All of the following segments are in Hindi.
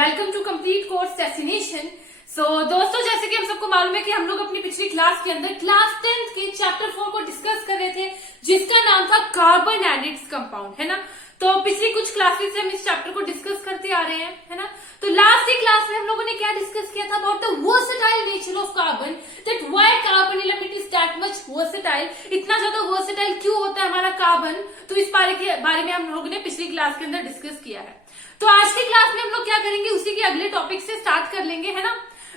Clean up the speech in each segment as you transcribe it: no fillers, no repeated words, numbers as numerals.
Welcome to complete course destination. दोस्तों, जैसे कि हम सबको मालूम है कि हम लोग अपनी पिछली क्लास के अंदर क्लास 10th के चैप्टर 4 को डिस्कस कर रहे थे, जिसका नाम था कार्बन एंड इट्स कंपाउंड, है ना। तो पिछली कुछ क्लासेस से हम इस चैप्टर को डिस्कस करते आ रहे हैं, है ना। तो लास्ट की क्लास में हम लोगों ने क्या डिस्कस किया था? About the versatile nature of carbon, that why carbon element is that much versatile. इतना ज्यादा वर्सेटाइल क्यों होता है हमारा कार्बन? तो इस बारे में हम लोगों ने पिछली क्लास के अंदर डिस्कस किया है। तो आज की क्लास में हम लोग क्या करेंगे, उसी के अगले टॉपिक से स्टार्ट कर लेंगे, है ना।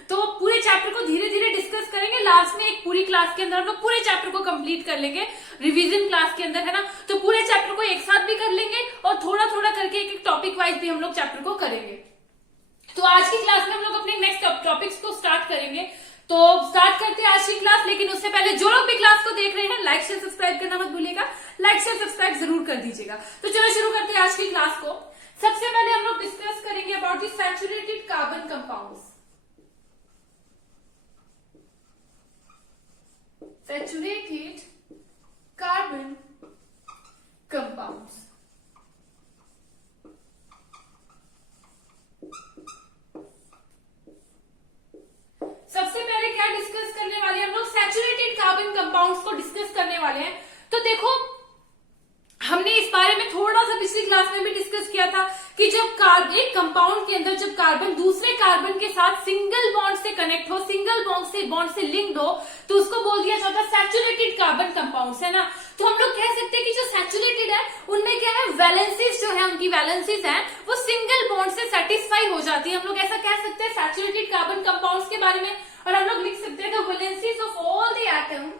तो पूरे चैप्टर को धीरे धीरे डिस्कस करेंगे। लास्ट में एक पूरी क्लास के अंदर हम लोग पूरे चैप्टर को कंप्लीट कर लेंगे रिवीजन क्लास के अंदर, है ना। तो पूरे चैप्टर को एक साथ भी कर लेंगे और थोड़ा थोड़ा करके एक एक टॉपिक वाइज भी हम लोग चैप्टर को करेंगे। तो आज की क्लास में हम लोग अपने नेक्स्ट टॉपिक्स को स्टार्ट करेंगे। तो स्टार्ट करते हैं आज की क्लास, लेकिन उससे पहले जो लोग भी क्लास को देख रहे हैं, लाइक शेयर सब्सक्राइब करना मत भूलिएगा। लाइक शेयर सब्सक्राइब जरूर कर दीजिएगा। तो चलो शुरू करते हैं आज की क्लास को। सबसे पहले हम लोग डिस्कस करेंगे about the saturated carbon compounds. Saturated carbon compounds. सबसे पहले क्या डिस्कस करने वाले हैं हम लोग? सैचुरेटेड कार्बन कंपाउंड्स को डिस्कस करने वाले हैं। तो देखो, हमने इस बारे में थोड़ा सा पिछली क्लास में भी डिस्कस किया था कि जब एक कंपाउंड के अंदर जब कार्बन दूसरे कार्बन के साथ सिंगल बॉन्ड से कनेक्ट हो, सिंगल बॉन्ड से लिंक्ड हो, तो उसको बोल दिया जाता है सैचुरेटेड कार्बन कंपाउंड्स, है ना। तो हम लोग कह सकते हैं कि जो सैचुरेटेड है उनमें क्या है, वैलेंसीज जो है, उनकी वैलेंसीज है वो सिंगल बॉन्ड से सेटिस्फाई हो जाती है। हम लोग ऐसा कह सकते हैं सैचुरेटेड कार्बन कंपाउंड्स के बारे में। और हम लोग लिख सकते हैं the valencies of all the atom,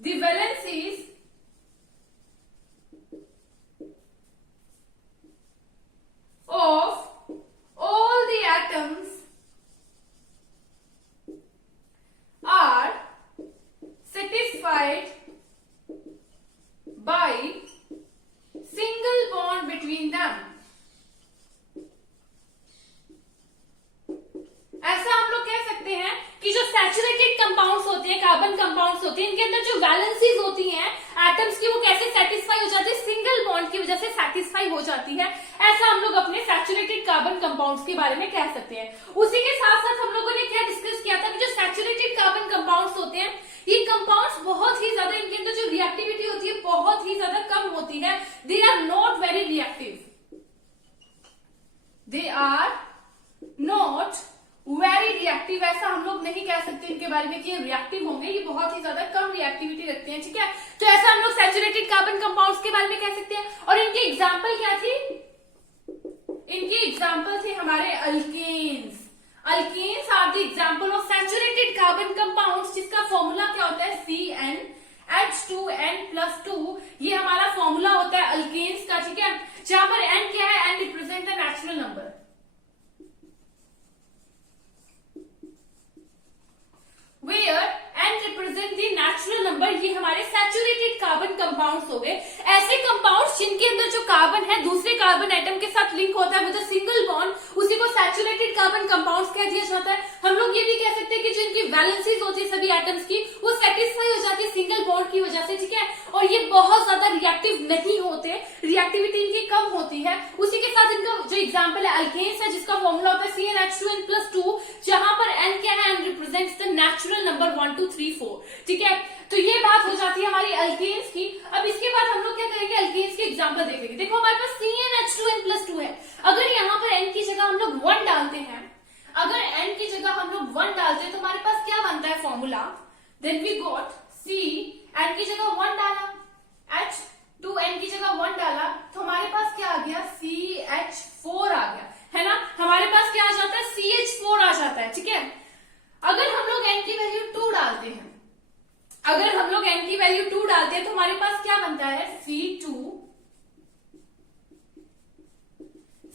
the valencies of all the atoms are satisfied by single bond between them। ऐसा हम लोग कह सकते हैं कि जो सैचुरेटेड कंपाउंड्स होते हैं, कार्बन कंपाउंड्स होते हैं, इनके अंदर जो वैलेंसीज होती हैं एटम्स की, वो कैसे सेटिस्फाई हो जाती है? सिंगल बॉन्ड की वजह से सेटिस्फाई हो जाती है। ऐसा हम लोग अपने सैचुरेटेड कार्बन कंपाउंड्स के बारे में कह सकते हैं। उसी के साथ साथ हम लोगों ने क्या डिस्कस किया था कि जो सैचुरेटेड कार्बन कंपाउंड्स होते हैं, ये कंपाउंड्स बहुत ही ज्यादा, इनके अंदर जो रिएक्टिविटी होती है बहुत ही ज्यादा कम होती है। They are not very reactive, they are not very reactive. ऐसा हम लोग नहीं कह सकते इनके बारे में कि ये रिएक्टिव होंगे, ये बहुत ही ज्यादा कम रिएक्टिविटी रखते हैं, ठीक है। तो ऐसा हम लोग सैचुरेटेड कार्बन कंपाउंड्स के बारे में कह सकते हैं। और इनकी एग्जांपल क्या थी? इनकी एग्जांपल थे हमारे alkanes. Alkanes are the example of saturated carbon compounds, जिसका फॉर्मूला क्या होता है? CnH2n+2। ये हमारा फॉर्मूला होता है अल्केन्स का, ठीक है। जहां पर n क्या है? n represent the natural number, where n represent the natural number। ये हमारे सैचुरेटेड कार्बन कंपाउंड्स हो गए। ऐसे कंपाउंड्स जिनके अंदर जो कार्बन है दूसरे कार्बन एटम के साथ लिंक होता है विद अ सिंगल बॉन्ड, उसी को सैचुरेटेड कार्बन कंपाउंड्स कह दिया जाता है। हम लोग ये भी कह सकते हैं कि जो इनकी वैलेंसीज होती है सभी एटम्स की, वो सेटिस्फाई हो जाती है सिंगल बॉन्ड की वजह से, ठीक है। और ये बहुत ज्यादा रिएक्टिव नहीं होते, रिएक्टिविटी इनकी कम होती है। उसी के साथ इनका जो एग्जाम्पल है अल्केन्स है, जिसका फॉर्मूला होता है CnH2n+2, जहां पर n क्या है? n represents the natural number 1 2 3 4, ठीक है। तो ये बात हो जाती है हमारी अल्केन्स की। अब इसके बाद हम लोग क्या करेंगे? अल्केन्स की एग्जांपल देखेंगे। देखो, हमारे पास CnH2n+2 है। अगर यहाँ पर n की जगह हम लोग 1 डालते हैं, अगर n की जगह हम लोग 1 डालते हैं तो हमारे पास क्या बनता है formula? Then we got C, n की जगह 1 डाला, H2n की जगह 1 डाला, तो हमारे पास क्या आ गया? CH4 आ गया, है ना। हमारे पास क्या आ जाता है? CH4 आ जाता है, ठीक है। अगर हम लोग n की वैल्यू 2 डालते हैं, अगर हम लोग n की वैल्यू 2 डालते हैं तो हमारे पास क्या बनता है?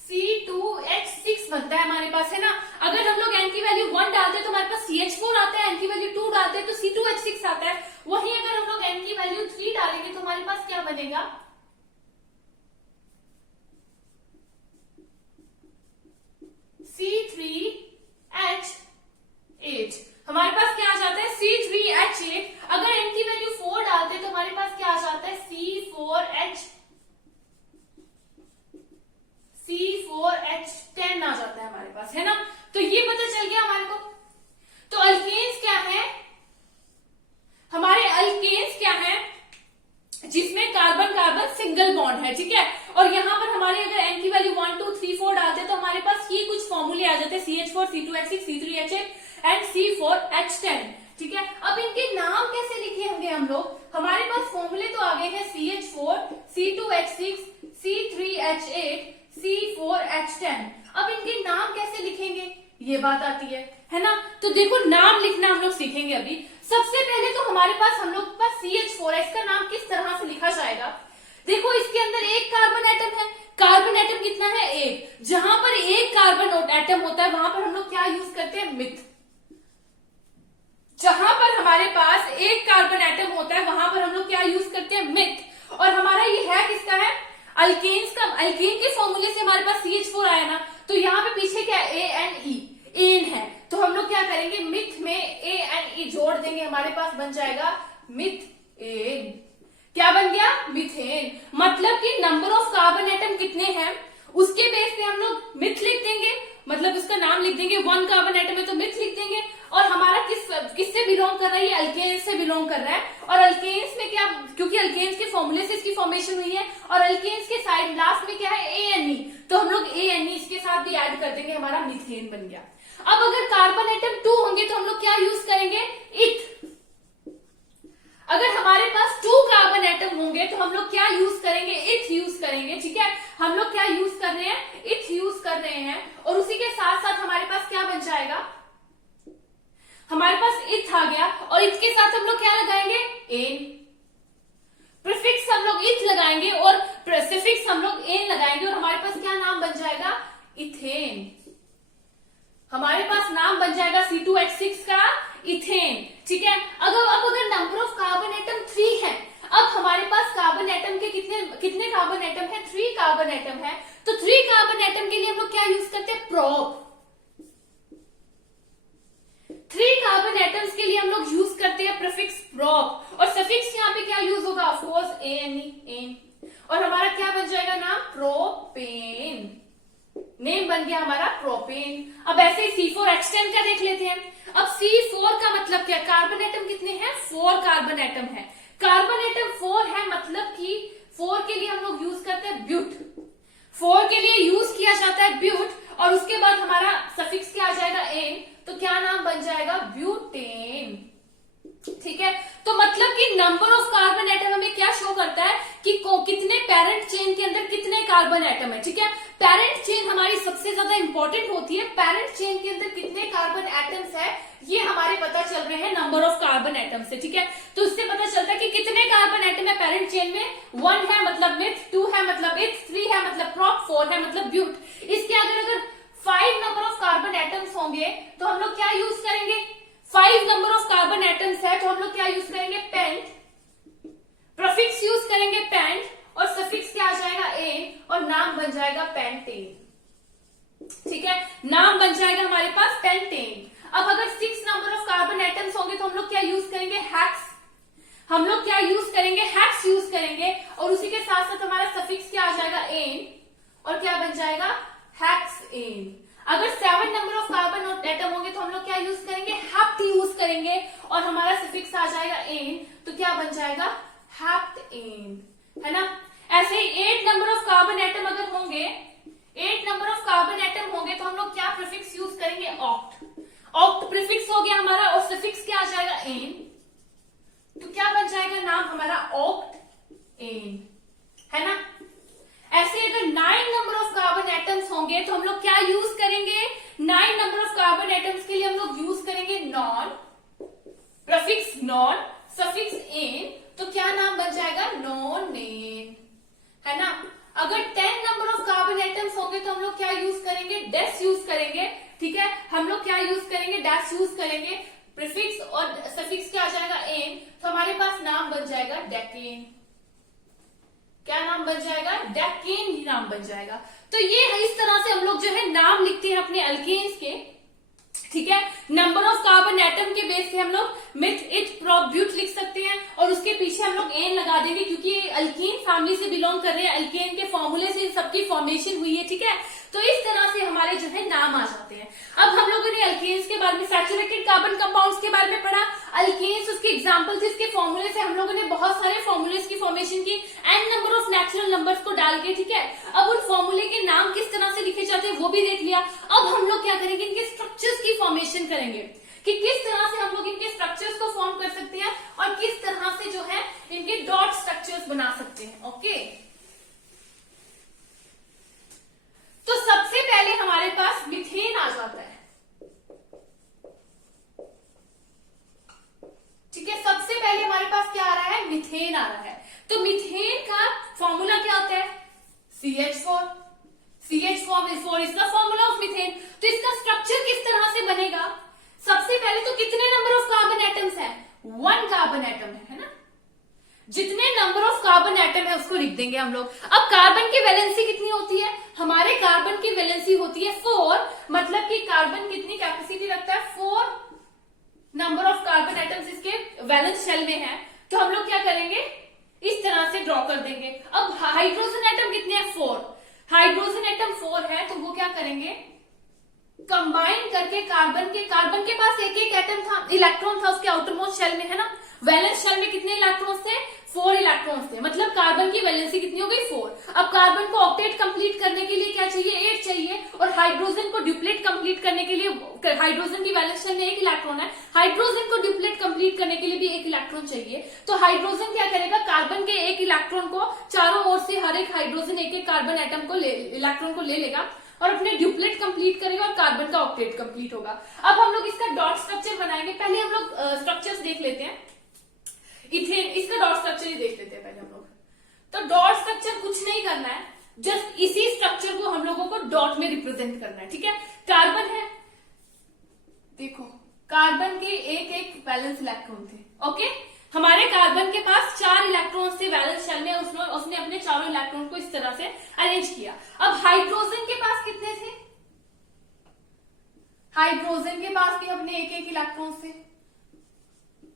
C2H6 बनता है हमारे पास, है ना। अगर हम लोग n की वैल्यू 1 डालते हैं तो हमारे पास CH4 आता है, n की वैल्यू 2 डालते हैं तो C2H6 आता है। वहीं अगर हम लोग n की वैल्यू 3 डालेंगे तो हमारे पास क्या बनेगा? C3H8। हमारे पास क्या आ जाता है? C3H8। अगर n की वैल्यू 4 डालते हैं तो हमारे पास क्या आ जाता है? C4H10 आ सिंगल बॉन्ड है, ठीक है। और यहाँ पर हमारे अगर n की वैल्यू 1 2 3 4 डालते हैं तो हमारे पास ये कुछ फॉर्मूले आ जाते हैं, CH4 C2H6 C3H8 and C4H10, ठीक है। अब इनके नाम कैसे लिखे होंगे हम लोग, हमारे पास फॉर्मूले तो आ गए हैं CH4 C2H6 C3H8 C4H10, अब इनके नाम कैसे लिखेंगे ये बात आती है ना। तो देखो नाम लिखना हम लोग सीखेंगे अभी। सबसे पहले तो हमारे पास हम लोग के पास CH4 है, इसका नाम किस तरह से लिखा जाएगा। देखो इसके अंदर एक कार्बन एटम है, कार्बन एटम कितना है, एक। जहां पर एक कार्बन एटम होता है वहां पर हम लोग क्या यूज करते हैं, मिथ। जहां पर हमारे पास एक कार्बन एटम होता है वहां पर हम लोग क्या यूज करते हैं, मिथ। और हमारा ये है किसका है, अल्केन्स का। अल्केन के फॉर्मूले से हमारे पास CH4 आया ना, तो यहाँ पे पीछे क्या है, ANE, एन है। तो हम लोग क्या करेंगे, मिथ में ANE जोड़ देंगे, हमारे पास बन जाएगा मिथेन। क्या बन गया, मिथेन। मतलब कि नंबर ऑफ कार्बन एटम कितने हैं उसके बेस पे हम लोग मिथ लिख देंगे, मतलब उसका नाम लिख देंगे। 1 कार्बन एटम है तो मिथ लिख देंगे। और हमारा किससे बिलोंग कर रहा है, ये अल्केन्स से बिलोंग कर रहा है। और अल्केन्स में क्या, क्योंकि अल्केन्स के फॉर्मूले से इसकी फॉर्मेशन हुई है, और अल्केन्स के साइड लास्ट में क्या है, ANE, तो हम लोग ANE इसके साथ भी ऐड कर देंगे, हमारा मिथेन बन गया। अब अगर कार्बन एटम 2 होंगे तो हम लोग क्या यूज करेंगे, इथ। अगर हमारे पास 2 कार्बन एटम होंगे तो हम लोग क्या यूज करेंगे, इथ यूज करेंगे, ठीक है। हम लोग क्या यूज कर रहे हैं, इथ यूज कर रहे हैं। और उसी के साथ साथ हमारे पास क्या बन जाएगा, हमारे पास इथ आ गया, और इथ के साथ हम लोग क्या लगाएंगे, एन। प्रीफिक्स हम लोग इथ लगाएंगे और सफिक्स हम लोग एन लगाएंगे, और हमारे पास क्या नाम बन जाएगा, इथेन। हमारे पास नाम बन जाएगा C2H6 का इथेन, ठीक है। अब अगर नंबर ऑफ कार्बन एटम 3 है, अब हमारे पास कार्बन एटम के कितने कार्बन एटम है, 3 कार्बन एटम है। तो 3 कार्बन एटम के लिए हम लोग क्या यूज करते हैं, प्रोप। 3 कार्बन एटम्स के लिए हम लोग यूज करते हैं प्रीफिक्स प्रोप, और सफिक्स यहाँ पे क्या यूज होगा, ऑफ कोर्स ANE, एन। और हमारा क्या बन जाएगा नाम, प्रोपेन। नेम बन गया हमारा प्रोपेन। अब ऐसे ही C4H10 का देख लेते हैं। अब C4 का मतलब क्या, कार्बन एटम कितने हैं, 4 कार्बन एटम है। कार्बन एटम 4 है, मतलब कि 4 के लिए हम लोग यूज करते हैं ब्यूट। 4 के लिए यूज किया जाता है ब्यूट, और उसके बाद हमारा सफिक्स क्या आ जाएगा, एन। तो क्या नाम बन जाएगा, ब्यूटेन, ठीक है। तो मतलब कि नंबर ऑफ कार्बन एटम हमें क्या शो करता है कि कितने पेरेंट चेन के अंदर कितने कार्बन एटम है, ठीक है। पेरेंट चेन हमारी सबसे ज्यादा इंपॉर्टेंट होती है। पेरेंट चेन के अंदर कितने कार्बन एटम्स है ये हमारे पता चल रहे हैं नंबर ऑफ कार्बन एटम से, ठीक है। तो इससे पता चलता है कि कितने कार्बन एटम है पेरेंट चेन में। 1 है मतलब मिथ, 2 है मतलब इथ, 3 है मतलब प्रोप, 4 है मतलब ब्यूट। इसके अगर 5 नंबर ऑफ कार्बन एटम्स होंगे तो हम लोग क्या यूज करेंगे, 5 नंबर ऑफ कार्बन एटम्स है तो हम लोग क्या यूज करेंगे, पेंट। प्रीफिक्स यूज करेंगे पेंट, और सफिक्स क्या आ जाएगा, एन, और नाम बन जाएगा पेंटेन, ठीक है। नाम बन जाएगा हमारे पास पेंटेन। अब अगर 6 नंबर ऑफ कार्बन एटम्स होंगे तो हम लोग क्या यूज करेंगे, हेक्स। हम लोग क्या यूज करेंगे, हेक्स यूज करेंगे, और उसी के साथ साथ हमारा सफिक्स क्या आ जाएगा, एन, और क्या बन जाएगा, हेक्स एन। अगर 7 नंबर ऑफ कार्बन एटम होंगे तो हम लोग क्या यूज करेंगे, हेप्ट यूज करेंगे, और हमारा सफिक्स आ जाएगा एन, तो क्या बन जाएगा, हेप्ट एन, है ना। ऐसे ही 8 नंबर ऑफ कार्बन एटम अगर होंगे, 8 नंबर ऑफ कार्बन एटम होंगे तो हम लोग क्या प्रीफिक्स यूज करेंगे, ऑक्ट। ऑक्ट प्रीफिक्स हो गया हमारा, और सफिक्स क्या आ जाएगा, एन, तो क्या बन जाएगा नाम हमारा, ऑक्ट एन, है ना। ऐसे अगर 9 नंबर ऑफ कार्बन एटम्स होंगे तो हम लोग क्या यूज करेंगे, 9 नंबर ऑफ कार्बन एटम्स के लिए हम लोग यूज करेंगे non, prefix non, suffix ane, तो क्या नाम बन जाएगा, नॉनेन, है ना। अगर 10 नंबर ऑफ कार्बन एटम्स होंगे तो हम लोग क्या यूज करेंगे, डेस यूज करेंगे, ठीक है। हम लोग क्या यूज करेंगे, डैश यूज करेंगे, प्रीफिक्स और सफिक्स क्या आ जाएगा, एन, तो हमारे पास नाम बन जाएगा डेकेन। क्या नाम बन जाएगा, डेकेन ही नाम बन जाएगा। तो ये इस तरह से हम लोग जो है नाम लिखते हैं अपने अल्केन्स के, ठीक है। नंबर ऑफ कार्बन एटम के बेस पे हम लोग मिथ इथ प्रोप ब्यूट लिख सकते हैं, और उसके पीछे हम लोग एन लगा देंगे क्योंकि ये अल्कीन फैमिली से बिलोंग कर रहे हैं, अल्केन के फॉर्मूले से इन सबकी फॉर्मेशन हुई है, ठीक है। तो इस तरह से हमारे जो है नाम आ जाते हैं। अब हम लोगों ने अल्केन्स के बारे में, सैचुरेटेड कार्बन कंपाउंड्स के बारे में पढ़ा, अल्केन्स उसके एग्जांपल थे, इसके फॉर्मूले से हम लोगों ने बहुत सारे फॉर्मूलेस की फॉर्मेशन की n number of natural numbers को डाल के, ठीक है। अब उन फॉर्मूले के नाम किस तरह से लिखे जाते हैं वो भी देख लिया। अब हम लोग क्या करेंगे, इनके स्ट्रक्चर्स की फॉर्मेशन करेंगे कि किस तरह से हम लोग इनके स्ट्रक्चर्स को फॉर्म कर सकते हैं और किस तरह से जो है इनके डॉट स्ट्रक्चर्स बना सकते हैं। ओके, तो सबसे पहले हमारे पास मीथेन आ जाता है, ठीक है। सबसे पहले हमारे पास क्या आ रहा है, मीथेन आ रहा है। तो मीथेन का फॉर्मूला क्या होता है, CH4। CH4 इसका फॉर्मूला ऑफ मीथेन। तो इसका स्ट्रक्चर किस तरह से बनेगा, सबसे पहले तो कितने नंबर ऑफ कार्बन एटम्स है, 1 कार्बन एटम है ना। जितने नंबर ऑफ कार्बन एटम है उसको लिख देंगे हम लोग। अब कार्बन की वैलेंसी कितनी होती है, हमारे कार्बन की वैलेंसी होती है 4, मतलब कि कार्बन कितनी कैपेसिटी रखता है, 4 नंबर ऑफ कार्बन एटम्स इसके वैलेंस शेल में है। तो हम लोग क्या करेंगे, इस तरह से ड्रॉ कर देंगे। अब हाइड्रोजन एटम कितने हैं, 4। हाइड्रोजन एटम 4 है, तो वो क्या करेंगे, कंबाइन करके कार्बन के पास एक एक एटम था, इलेक्ट्रॉन था उसके आउटर मोस्ट शेल में, है ना। वैलेंस शेल में कितने इलेक्ट्रॉन्स थे, 4 इलेक्ट्रॉन्स थे, मतलब कार्बन की वैलेंसी कितनी हो गई, 4। अब कार्बन को ऑक्टेट कंप्लीट करने के लिए क्या चाहिए, 8 चाहिए, और हाइड्रोजन को ड्यूप्लेट कंप्लीट करने के लिए, हाइड्रोजन की वैलेंस शेल में 1 इलेक्ट्रॉन है, हाइड्रोजन को ड्यूप्लेट कंप्लीट करने के लिए भी 1 इलेक्ट्रॉन चाहिए। तो हाइड्रोजन क्या करेगा, कार्बन के 1 इलेक्ट्रॉन को चारों ओर से हर एक हाइड्रोजन एक कार्बन एटम को इलेक्ट्रॉन को ले लेगा और अपने ड्यूप्लेट कंप्लीट करेगा और कार्बन का ऑक्टेट कंप्लीट होगा। अब हम लोग इसका डॉट स्ट्रक्चर बनाएंगे। पहले हम लोग स्ट्रक्चर्स देख लेते हैं, इथेन इसका डॉट स्ट्रक्चर ही देख लेते हैं पहले हम लोग। तो डॉट स्ट्रक्चर कुछ नहीं करना है, जस्ट इसी स्ट्रक्चर को हम लोगों को डॉट में रिप्रेजेंट करना है, ठीक है। कार्बन है, देखो कार्बन के एक एक वैलेंस इलेक्ट्रॉन थे, ओके। हमारे कार्बन के पास 4 इलेक्ट्रॉन्स थे वैलेंस शेल में, उसने अपने चारों इलेक्ट्रॉन को इस तरह से अरेंज किया। अब हाइड्रोजन के पास कितने थे, हाइड्रोजन के पास भी अपने एक एक इलेक्ट्रॉन थे।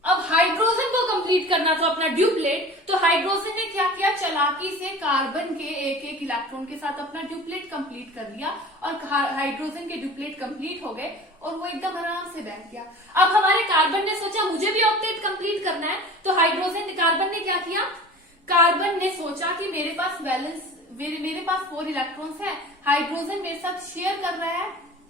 अब हाइड्रोजन को कंप्लीट करना था अपना ड्यूप्लेट, तो हाइड्रोजन ने क्या किया, चालाकी से कार्बन के एक एक इलेक्ट्रॉन के साथ अपना ड्यूप्लेट कंप्लीट कर दिया और हाइड्रोजन के ड्यूप्लेट कंप्लीट हो गए और वो एकदम आराम से बैठ गया। अब हमारे कार्बन ने सोचा मुझे भी ऑक्टेट कंप्लीट करना है, तो कार्बन ने क्या किया, कार्बन ने सोचा कि मेरे पास मेरे पास 4 इलेक्ट्रॉन्स है, हाइड्रोजन मेरे साथ शेयर कर रहा है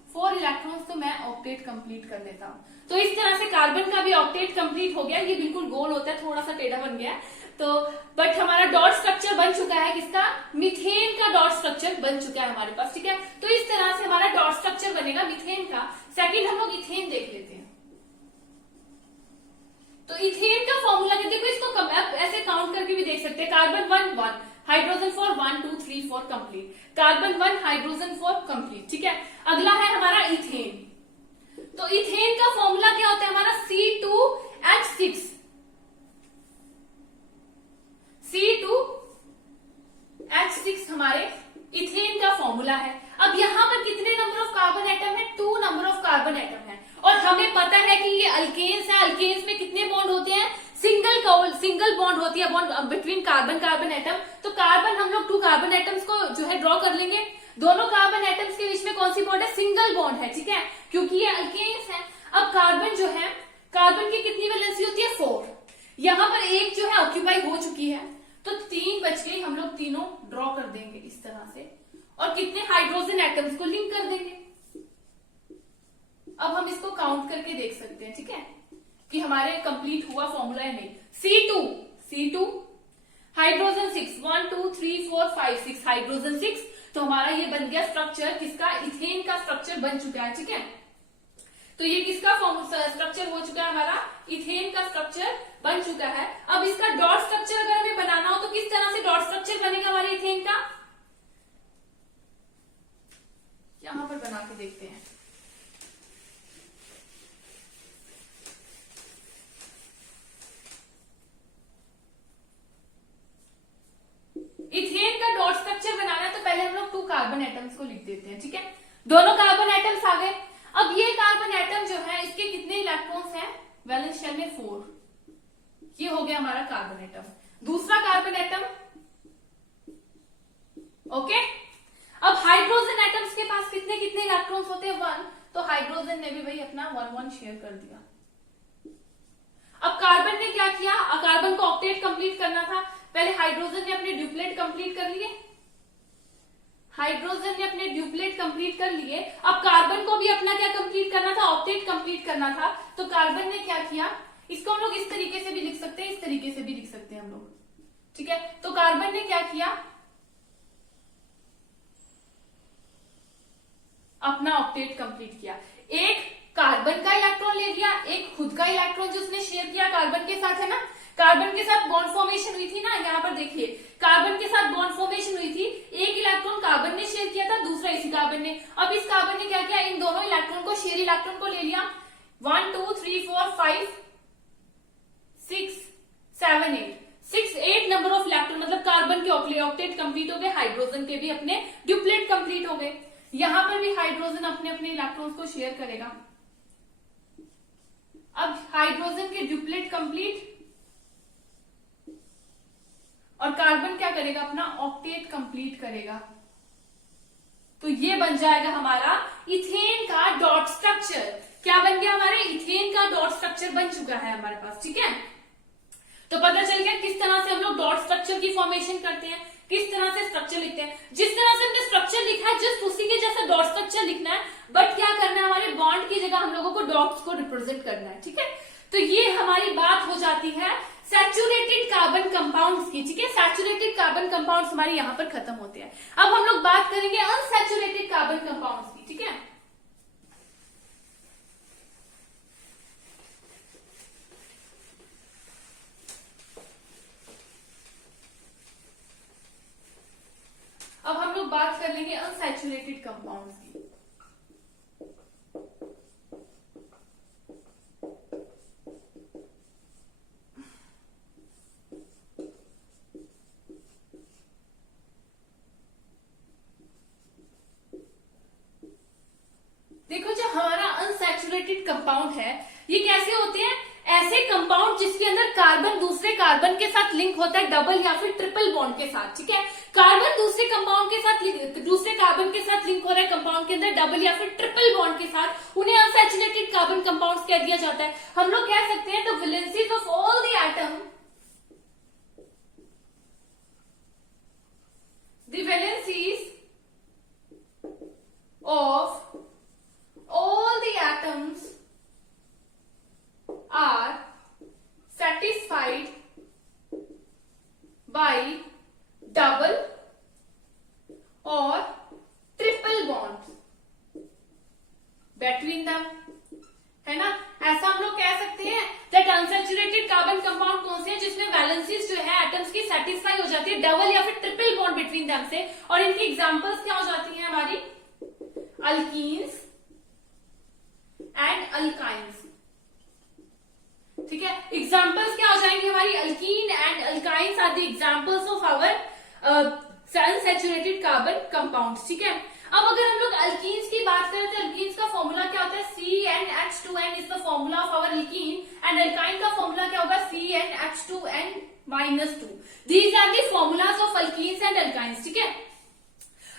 4 इलेक्ट्रॉन्स, तो मैं ऑक्टेट कंप्लीट कर लेता हूं। तो इस तरह से कार्बन का भी ऑक्टेट कंप्लीट हो गया। ये बिल्कुल गोल होता है, थोड़ा सा टेढ़ा बन गया तो, बट हमारा डॉट स्ट्रक्चर बन चुका है, किसका, मीथेन का डॉट स्ट्रक्चर बन चुका है हमारे पास, ठीक है। तो इस तरह से हमारा डॉट स्ट्रक्चर बनेगा मीथेन का। सेकंड हम लोग इथेन देख लेते हैं। तो इथेन का फॉर्मूला क्या, देखो इसको ऐसे काउंट करके भी देख सकते हैं, carbon 1 1, hydrogen 4 1 2 3 4 complete, carbon 1 hydrogen 4 complete, ठीक है। अगला है हमारा इथेन। तो इथेन का फॉर्मूला क्या होता है हमारा, C2H6। C2H6 हमारे इथेन का फॉर्मूला है। अब यहां पर कितने नंबर ऑफ कार्बन एटम है, 2 नंबर ऑफ कार्बन एटम है, और हमें पता है कि ये अल्केन्स है, अल्केन्स में कितने बॉन्ड होते हैं, सिंगल बॉन्ड होती है बॉन्ड बिटवीन कार्बन एटम। तो कार्बन हम लोग 2 कार्बन एटम्स को जो है ड्रॉ कर लेंगे, दोनों कार्बन एटम्स के बीच में कौन सी बॉन्ड है, सिंगल बॉन्ड है, ठीक है, क्योंकि ये अल्केन्स है। अब कार्बन जो है, कार्बन की कितनी वैलेंसी होती है, 4, यहां पर एक जो है ऑक्यूपाई हो चुकी है, तो 3 बच गई, हम लोग तीनों ड्रॉ कर देंगे इस तरह से, और कितने हाइड्रोजन एटम्स को लिंक कर देंगे। अब हम इसको काउंट करके देख सकते हैं, ठीक है, कि हमारे कंप्लीट हुआ फॉर्मूला है नहीं। C2 हाइड्रोजन 6 1 2 3 4 5 6 हाइड्रोजन 6, तो हमारा ये बन गया स्ट्रक्चर, किसका, इथेन का स्ट्रक्चर बन चुका है, ठीक है। तो ये किसका स्ट्रक्चर हो चुका है, हमारा इथेन का स्ट्रक्चर बन चुका है। अब इसका डॉट स्ट्रक्चर अगर हमें बनाना हो तो किस तरह से डॉट स्ट्रक्चर बनेगा हमारे इथेन का, यहां पर बना के देखते हैं। इथेन का डॉट स्ट्रक्चर बनाना है तो पहले हम लोग 2 कार्बन एटम्स को लिख देते हैं, ठीक है। दोनों कार्बन एटम्स आ गए। अब ये कार्बन एटम जो है इसके कितने इलेक्ट्रॉन्स हैं, वैलेंस शेल में 4। ये हो गया हमारा कार्बन एटम। दूसरा कार्बन एटम, ओके। अब हाइड्रोजन एटम्स के पास कितने कितने इलेक्ट्रॉन्स होते हैं, 1। तो हाइड्रोजन ने भी भाई अपना 1 शेयर कर दिया। अब कार्बन ने क्या किया, कार्बन को ऑक्टेट कंप्लीट करना था, पहले हाइड्रोजन ने अपने ड्यूप्लेट कंप्लीट कर लिए, हाइड्रोजन ने अपने ड्यूप्लेट कंप्लीट कर लिए। अब कार्बन को भी अपना क्या कंप्लीट करना था, ऑक्टेट कंप्लीट करना था। तो कार्बन ने क्या किया, इसको हम लोग इस तरीके से भी लिख सकते हैं, इस तरीके से भी लिख सकते हैं हम लोग, ठीक है। तो कार्बन ने क्या किया, अपना ऑक्टेट कंप्लीट किया। एक कार्बन का इलेक्ट्रॉन ले लिया, एक खुद का इलेक्ट्रॉन जो उसने शेयर किया कार्बन के साथ, है ना। कार्बन के साथ बॉन्ड फॉर्मेशन हुई थी ना, यहाँ पर देखिए कार्बन के साथ बॉन्ड फॉर्मेशन हुई थी। एक इलेक्ट्रॉन कार्बन ने शेयर किया था, दूसरा इसी कार्बन ने। अब इस कार्बन ने क्या किया, इन दोनों इलेक्ट्रॉन को, शेयर इलेक्ट्रॉन को ले लिया। 1 2 3 4 5 6 7 8 नंबर ऑफ इलेक्ट्रॉन, मतलब कार्बन के ऑक्टेट कंप्लीट हो गए, हाइड्रोजन के भी अपने ड्यूप्लेट कंप्लीट हो गए। यहां पर भी हाइड्रोजन अपने अपने इलेक्ट्रॉन्स को शेयर करेगा। अब हाइड्रोजन के ड्यूप्लेट कंप्लीट, और कार्बन क्या करेगा, अपना ऑक्टेट कंप्लीट करेगा। तो ये बन जाएगा हमारा इथेन का डॉट स्ट्रक्चर। क्या बन गया, हमारे इथेन का डॉट स्ट्रक्चर बन चुका है हमारे पास, ठीक है। तो पता चल गया किस तरह से हम लोग डॉट स्ट्रक्चर की फॉर्मेशन करते हैं, किस तरह से स्ट्रक्चर लिखते हैं। जिस तरह से हमने स्ट्रक्चर लिखा है जस्ट उसी के जैसा डॉट स्ट्रक्चर लिखना है, बट क्या करना है, हमारे बॉन्ड की जगह हम लोगों को डॉट्स को रिप्रेजेंट करना है, ठीक है। तो ये हमारी बात हो जाती है सैचुरेटेड कार्बन कंपाउंड्स की, ठीक है। सैचुरेटेड कार्बन कंपाउंड्स हमारे यहां पर खत्म होते हैं। अब हम लोग बात करेंगे अनसैचुरेटेड कार्बन कंपाउंड्स की, ठीक है। अब हम लोग बात कर लेंगे अनसैचुरेटेड कंपाउंड्स की। देखो जो हमारा अनसैचुरेटेड कंपाउंड है ये कैसे होते हैं, ऐसे कंपाउंड जिसके अंदर कार्बन दूसरे कार्बन के साथ लिंक होता है डबल या फिर ट्रिपल बॉन्ड के साथ, ठीक है। कार्बन दूसरे कंपाउंड के साथ, दूसरे कार्बन के साथ लिंक हो रहा है कंपाउंड के अंदर डबल या फिर ट्रिपल बॉन्ड के साथ, उन्हें अनसैचुरेटेड कार्बन कंपाउंड्स कह दिया जाता है। हम लोग कह सकते हैं the valencies of all the atom, the valencies of all the atoms are satisfied by double or triple bonds between them, है ना। ऐसा हम लोग कह सकते हैं that unsaturated कार्बन कंपाउंड कौन से हैं जिसमें वैलेंसीज जो है एटम्स की सेटिस्फाई हो जाती है डबल या फिर ट्रिपल बॉन्ड बिटवीन देम से, और इनकी एग्जांपल्स क्या हो जाती हैं हमारी, अल्कीन्स एंड अल्काइंस, ठीक है। एग्जांपल्स क्या हो जाएंगे हमारी, alkene and alkynes are the examples of our unsaturated carbon compounds, ठीक है। अब अगर हम लोग अल्कीन्स की बात करें तो अल्कीन्स का फॉर्मूला क्या होता है, CnH2n is the formula of our alkene, and alkyne का फॉर्मूला क्या होगा, CnH2n-2। These are the formulas of alkenes and alkynes, ठीक है।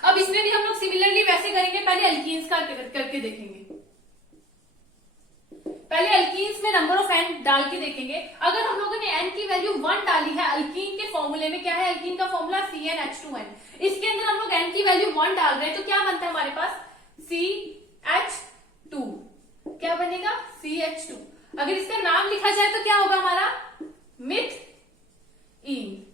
अब इसमें भी हम लोग सिमिलरली वैसे करेंगे, पहले अल्कीन्स का करके देखेंगे। पहले अल्कीन्स में नंबर ऑफ एन डाल के देखेंगे। अगर हम लोगों ने एन की वैल्यू 1 डाली है, अल्कीन के फॉर्मूले में क्या है, अल्कीन का फॉर्मूला CnH2n, इसके अंदर हम लोग एन की वैल्यू 1 डाल रहे हैं, तो क्या बनता है हमारे पास CH2, क्या बनेगा CH2। अगर इसका नाम लिखा जाए तो क्या होगा हमारा मिथइन,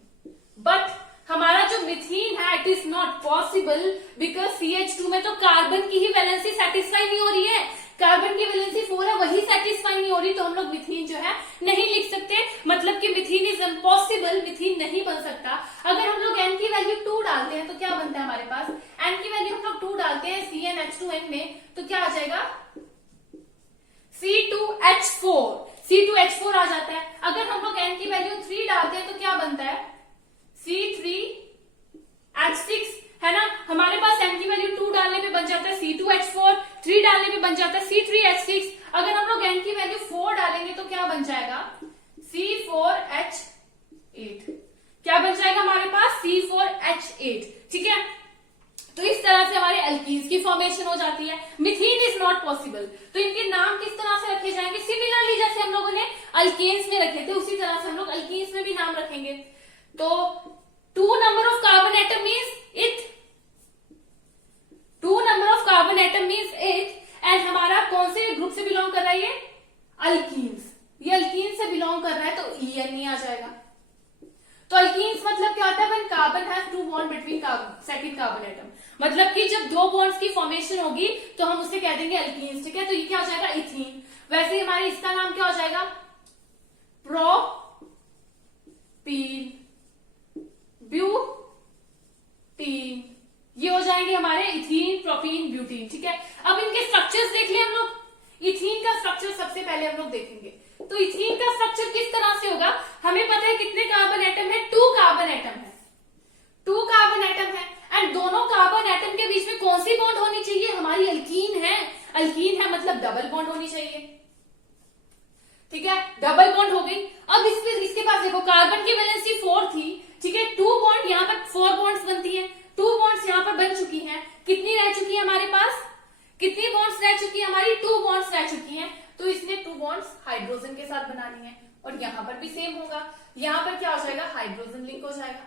बट हमारा जो मिथीन है it is not possible because CH2 में तो कार्बन की ही वैलेंसी सेटिस्फाई नहीं हो रही है, कार्बन की वैलेंसी 4 है वही सेटिस्फाई नहीं हो रही, तो हम लोग मिथीन जो है नहीं लिख सकते, मतलब कि मिथीन इज इम्पॉसिबल, मिथीन नहीं बन सकता। अगर हम लोग एन की वैल्यू 2 डालते हैं तो क्या बनता है हमारे पास, एन की वैल्यू हम लोग 2 डालते हैं CnH2n में, तो क्या आ जाएगा C2H4 आ जाता है। अगर हम लोग एन की वैल्यू 3 डालते हैं तो क्या बनता है C3H6, है ना। हमारे पास एन की वैल्यू 2 डालने पे बन जाता है C2H4, 3 डालने पे बन जाता है 1,2,3,4 H8, ठीक है। तो इस तरह से हमारे अल्कीन्स की फॉर्मेशन हो जाती है। मिथीन इज नॉट पॉसिबल। तो इनके नाम किस तरह से रखे जाएंगे? सिमिलरली जैसे हम लोगों ने अल्केन्स में रखे थे उसी तरह से हम लोग अल्कीन्स में भी नाम रखेंगे। तो 2 number of carbon atom means इथ, 2 number of carbon atom means इथ। एंड हमारा कौन से ग्रुप से बिलोंग कर रहा है? ये अल्कीन्स, ये अल्कीन से बिलोंग कर रहा है, तो EN आ जाएगा। तो अल्कीन्स मतलब क्या होता है? When carbon has 2 bond between second carbon atom, मतलब कि जब 2 बॉन्ड्स की फॉर्मेशन होगी तो हम उसे कह देंगे अल्कीन्स, ठीक है। तो ये क्या हो जाएगा? इथीन। वैसे ही हमारे इसका नाम क्या हो जाएगा? प्रोपीन, ब्यूटीन, ये हो जाएंगे हमारे इथीन, प्रोपीन, ब्यूटीन, ठीक है। अब इनके स्ट्रक्चर्स देख लिया हम लोग। इथीन का स्ट्रक्चर सबसे पहले हम लोग देखेंगे। तो इथीन का स्ट्रक्चर किस तरह से होगा? हमें पता है कितने कार्बन एटम है? 2 कार्बन एटम है, 2 कार्बन एटम है। एंड दोनों कार्बन एटम के बीच में कौन सी बॉन्ड होनी चाहिए? हमारी अल्कीन है, अल्कीन है मतलब डबल बॉन्ड होनी चाहिए, ठीक है। डबल बॉन्ड हो गई। अब इसके पास देखो कार्बन की वैलेंसी 4 थी, ठीक है। 2 बॉन्ड यहाँ पर 4 बॉन्ड्स बनती हैं, 2 बॉन्ड्स यहाँ पर बन चुकी हैं। कितनी रह चुकी है हमारे पास? कितनी बॉन्ड्स रह चुकी है हमारी? 2 बॉन्ड्स रह चुकी हैं। तो इसने 2 बॉन्ड्स हाइड्रोजन के साथ बनानी है और यहाँ पर भी सेम होगा। यहाँ पर क्या हो जाएगा? हाइड्रोजन लिंक हो जाएगा।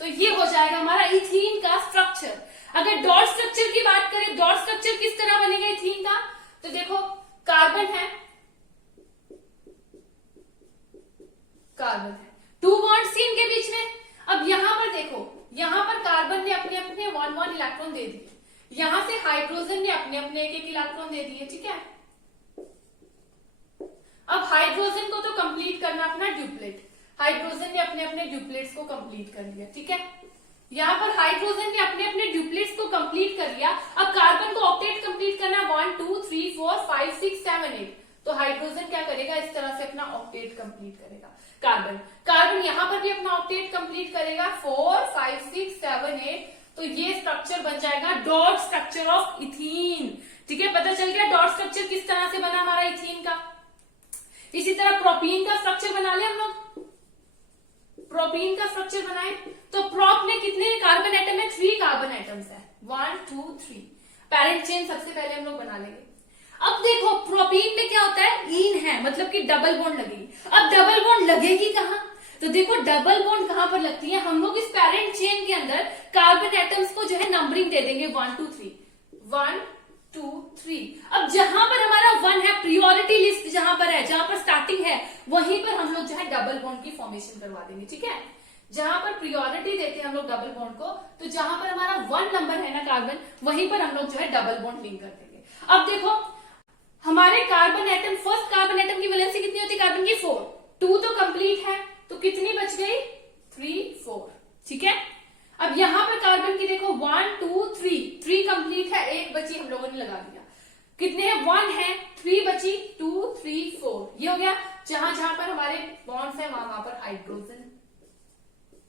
तो ये हो जाएगा हमारा इथीन का स्ट्रक्चर। अगर डॉट स्ट्रक्चर की बात करें, डॉट स्ट्रक्चर किस तरह बनेगा इथीन का? तो देखो कार्बन है, कार्बन है, 2 बॉन्ड्स थी इनके बीच में। अब यहां पर देखो, यहां पर कार्बन ने अपने अपने 1 इलेक्ट्रॉन दे दिए, यहां से हाइड्रोजन ने अपने अपने 1 इलेक्ट्रॉन दे दिए, ठीक है। अब हाइड्रोजन को तो कंप्लीट करना अपना ड्यूप्लेट, हाइड्रोजन ने अपने अपने ड्यूप्लेट्स को कंप्लीट कर लिया, ठीक है। यहाँ पर हाइड्रोजन ने अपने अपने ड्यूप्लेट्स को कंप्लीट कर लिया। अब कार्बन को ऑक्टेट कंप्लीट करना 1 2 3 4 5 6 7 8। तो हाइड्रोजन क्या करेगा? इस तरह से अपना ऑक्टेट कंप्लीट करेगा। कार्बन यहाँ पर भी अपना ऑक्टेट कंप्लीट करेगा 4 5 6 7 8। तो ये स्ट्रक्चर बन जाएगा डॉट स्ट्रक्चर ऑफ इथीन, ठीक है। पता चल गया डॉट स्ट्रक्चर किस तरह से बना हमारा इथीन का। इसी तरह प्रोपीन का स्ट्रक्चर बना लिया हम लोग। प्रोपीन का स्ट्रक्चर बनाए तो प्रोप में कितने कार्बन एटम है? 3 कार्बन एटम्स है, 1 2 3। पैरेंट चेन सबसे पहले हम लोग बना लेंगे। अब देखो प्रोपीन में क्या होता है? इन है, मतलब कि डबल बॉन्ड लगेगी। अब डबल बॉन्ड लगेगी कहां? तो देखो डबल बॉन्ड कहां पर लगती है? हम लोग इस पैरेंट चेन के अंदर कार्बन एटम्स को जो है नंबरिंग दे देंगे 1 2 3 1 2 3। अब जहां पर हमारा 1 है, प्रियोरिटी लिस्ट जहां पर है, जहां पर स्टार्टिंग है, वहीं पर हम लोग जो है डबल बॉन्ड की फॉर्मेशन करवा देंगे, ठीक है। जहां पर प्रियोरिटी देते हैं हम लोग डबल बॉन्ड को, तो जहां पर हमारा 1 नंबर है ना कार्बन, वहीं पर हम लोग जो है डबल बॉन्ड लिंक कर देंगे। अब देखो हमारे carbon atom, first carbon atom की वैलेंसी कितनी होती है कार्बन की? 4, 2 तो कंप्लीट है, तो कितनी बच गई? 3 4, ठीक है। अब यहां पर कार्बन की देखो 1 2 3 कंप्लीट है, 1 बची हम लोगों ने लगा दिया। कितने हैं? 1 है, 3 बची, 2 3 4, ये हो गया। जहां जहां पर हमारे बॉन्ड्स है वहां पर हाइड्रोजन।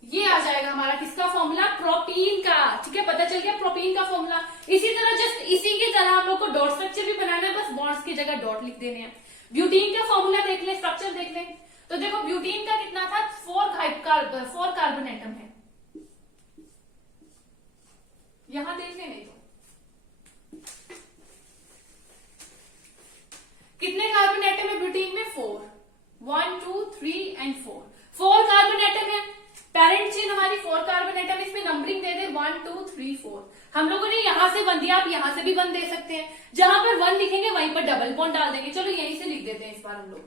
ये आ जाएगा हमारा किसका फॉर्मूला? प्रोपीन का, ठीक है। पता चल गया प्रोपीन का फॉर्मूला। इसी तरह जस्ट इसी की तरह हम लोग को डॉट स्ट्रक्चर भी बनाना है, बस बॉन्ड्स की जगह डॉट लिख देने हैं। ब्यूटीन का फॉर्मूला देख ले, स्ट्रक्चर देख ले। तो देखो ब्यूटीन का कितना था? 4 कार्बन एटम है, यहां देख ले। नहीं तो कितने कार्बन एटम है ब्यूटीन में? 4, 1 2 3 एंड 4 कार्बन एटम है। पैरेंट चेन हमारी 4 कार्बन एटम, इसमें नंबरिंग दे दे 1 2 3 4। हम लोगों ने यहां से 1 दिया, आप यहां से भी 1 दे सकते हैं। जहां पर 1 लिखेंगे वहीं पर डबल बॉन्ड डाल देंगे। चलो यहीं से लिख देते हैं इस बार हम लोग,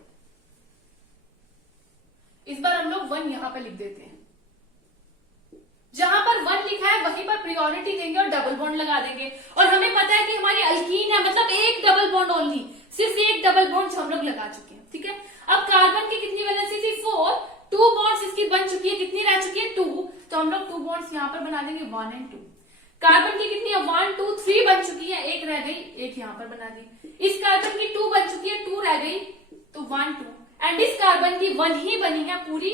इस बार हम लोग 1 यहां पर लिख देते हैं। जहां पर 1 लिखा है वहीं पर प्रियोरिटी देंगे और डबल बॉन्ड लगा देंगे। और हमें पता है कि हमारी अल्कीन है, मतलब एक डबल बॉन्ड ओनली, सिर्फ एक डबल बॉन्ड हम लोग लगा चुके हैं, ठीक है। अब कार्बन की कितनी वैलेंसी थी? 4, 2 बॉन्ड्स इसकी बन चुकी है, कितनी रह चुकी है? 2। तो हम लोग 2 बॉन्ड्स यहां पर बना देंगे 1 और 2। कार्बन की कितनी है? 1 2 3 बन चुकी है, 1 रह गई, 1 यहां पर बना दी। इस कार्बन की 2 बन चुकी है, 2 रह गई, तो 1 2। एंड इस कार्बन की 1 ही बनी है, पूरी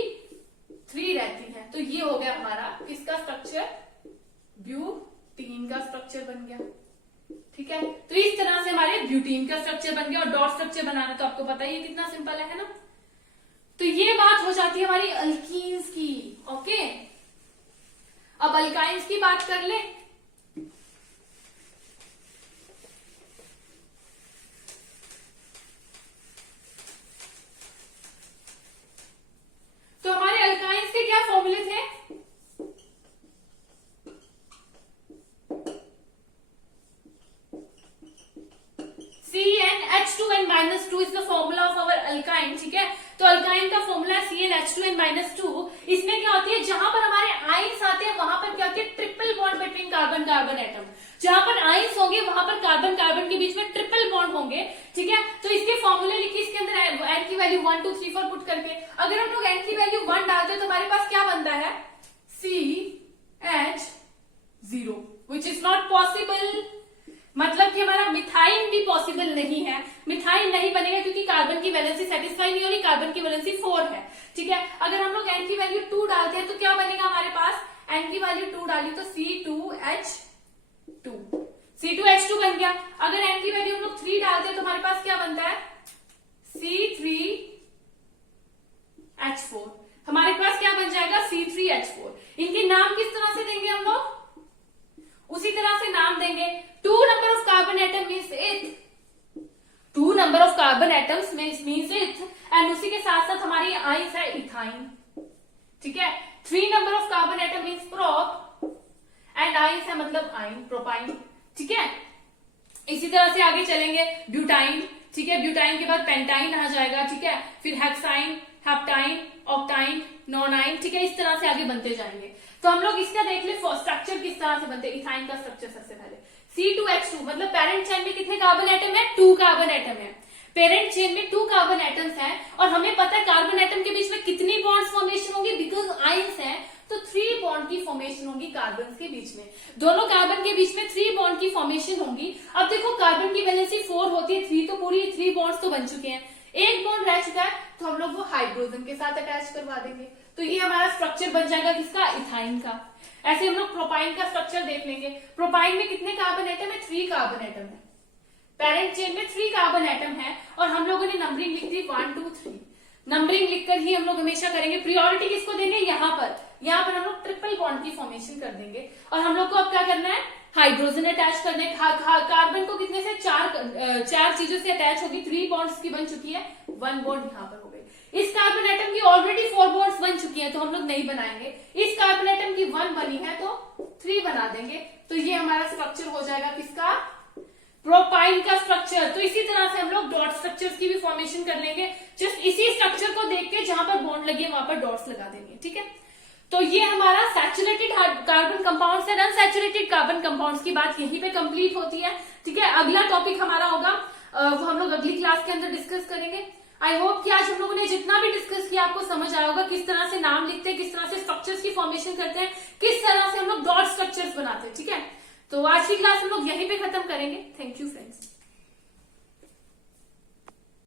3 रहती है। तो ये हो गया हमारा किसका स्ट्रक्चर? ब्यूटीन का स्ट्रक्चर बन गया, ठीक है। तो इस तरह से हमारे ब्यूटीन का स्ट्रक्चर बन गया। और डॉट स्ट्रक्चर बनाना तो आपको पता ही है कितना सिंपल है ना। तो ये बात हो जाती है हमारी अल्कीन्स की, ओके। अब अल्काइंस की बात कर ले। तो हमारे अल्काइंस के क्या फॉर्मूले थे? CnH2n-2 is the formula of our alkyne, ठीक है। तो अल्काइन का फॉर्मूला CnH2n-2। इसमें क्या होती है, जहां पर हमारे आइंस आते हैं वहां पर क्या होती है, triple bond between carbon carbon atom. जहां पर आइंस होंगे वहां पर कार्बन कार्बन के बीच में ट्रिपल बॉन्ड होंगे, ठीक है। तो इसके फॉर्मूले लिखिए, इसके अंदर एन की वैल्यू 1 2 3 4 पुट करके अगर हम लोग एन की वैल्यू 1 डालते हैं तो हमारे पास क्या बनता है, CH0, which is not possible. मतलब कि हमारा मिथाइन भी पॉसिबल नहीं है, मिथाइन नहीं बनेगा क्योंकि कार्बन की वैलेंसी सेटिस्फाई नहीं हो रही, कार्बन की वैलेंसी 4 है, ठीक है। अगर हम लोग एन की वैल्यू 2 डालते हैं तो क्या बनेगा हमारे पास, एन की वैल्यू 2 डाली तो C2H2 बन गया। अगर एन की वैल्यू हम लोग 3 डालते हैं तो हमारे पास क्या बनता है, C3H4। हमारे पास क्या बन जाएगा, C3H4। इनके नाम किस तरह से देंगे हम लोग, उसी तरह से नाम देंगे। 2 number of carbon atom means it, 2 number of carbon atoms means it, and उसी के साथ साथ हमारी आइंस है इथाइन, ठीक है। 3 number of carbon atom means prop, and ions है मतलब आइन, प्रोपाइन, ठीक है। इसी तरह से आगे चलेंगे, ब्यूटाइन, ठीक है। ब्यूटाइन के बाद पेंटाइन आ जाएगा, ठीक है। फिर हेक्साइन, हेप्टाइन, ऑक्टाइन, नोनाइन, ठीक है। इस तरह से आगे बनते जाएंगे। तो हम लोग इसका देख ले स्ट्रक्चर किस तरह से बनते हैं। इथाइन का स्ट्रक्चर सबसे पहले C2H2, मतलब पेरेंट चेन में कितने कार्बन एटम है, 2 कार्बन एटम है। पेरेंट चेन में 2 कार्बन एटम्स हैं और हमें पता है कार्बन एटम के बीच में कितनी बॉन्ड्स फॉर्मेशन होंगी, बिकॉज आइंस है तो 3 बॉन्ड की फॉर्मेशन होगी कार्बन के बीच में। दोनों कार्बन के बीच में 3 बॉन्ड की फॉर्मेशन होगी। अब देखो कार्बन की वैलेंसी 4 होती है, 3 तो पूरी 3 बॉन्ड्स तो बन चुके हैं, एक बॉन्ड रह चुका है तो हम लोग वो हाइड्रोजन के साथ अटैच करवा देंगे। तो ये हमारा स्ट्रक्चर बन जाएगा किसका, इथाइन का। ऐसे हम लोग प्रोपाइन का स्ट्रक्चर देख लेंगे। प्रोपाइन में कितने कार्बन एटम है, 3 कार्बन एटम है। पेरेंट चेन में 3 कार्बन एटम है और हम लोगों ने नंबरिंग लिख दी 1 2 3। नंबरिंग लिखकर ही हम लोग हमेशा करेंगे। प्रियोरिटी किसको देंगे, यहाँ पर हम लोग ट्रिपल बॉन्ड की फॉर्मेशन कर देंगे। और हम लोग को अब क्या करना है, हाइड्रोजन अटैच करने। कार्बन को कितने से, 4 चीजों से अटैच होगी, 3 बॉन्ड्स की बन चुकी है, 1 बॉन्ड यहाँ पर हो गई। इस कार्बन एटम की ऑलरेडी 4 बॉन्ड्स बन चुकी हैं तो हम लोग नहीं बनाएंगे। इस कार्बन एटम की 1 बनी है तो 3 बना देंगे। तो ये हमारा स्ट्रक्चर हो जाएगा किसका, प्रोपाइन का स्ट्रक्चर। तो इसी तरह से हम लोग डॉट स्ट्रक्चर्स की भी फॉर्मेशन कर लेंगे। जस्ट इसी स्ट्रक्चर को देख के जहां पर बॉन्ड लगी है वहां पर डॉट्स लगा देंगे, ठीक है। तो ये हमारा saturated carbon compounds and unsaturated carbon compounds की बात यहीं पे कंप्लीट होती है, ठीक है। अगला टॉपिक हमारा होगा वो हम लोग अगली क्लास के अंदर डिस्कस करेंगे। आई होप कि आज हम लोगों ने जितना भी डिस्कस किया आपको समझ आया होगा, किस तरह से नाम लिखते हैं, किस तरह से स्ट्रक्चर्स की फॉर्मेशन करते हैं, किस तरह से हम लोग डॉट स्ट्रक्चर्स बनाते हैं, ठीक है। तो आज की क्लास हम लोग यहीं पे खत्म करेंगे। Thank you friends.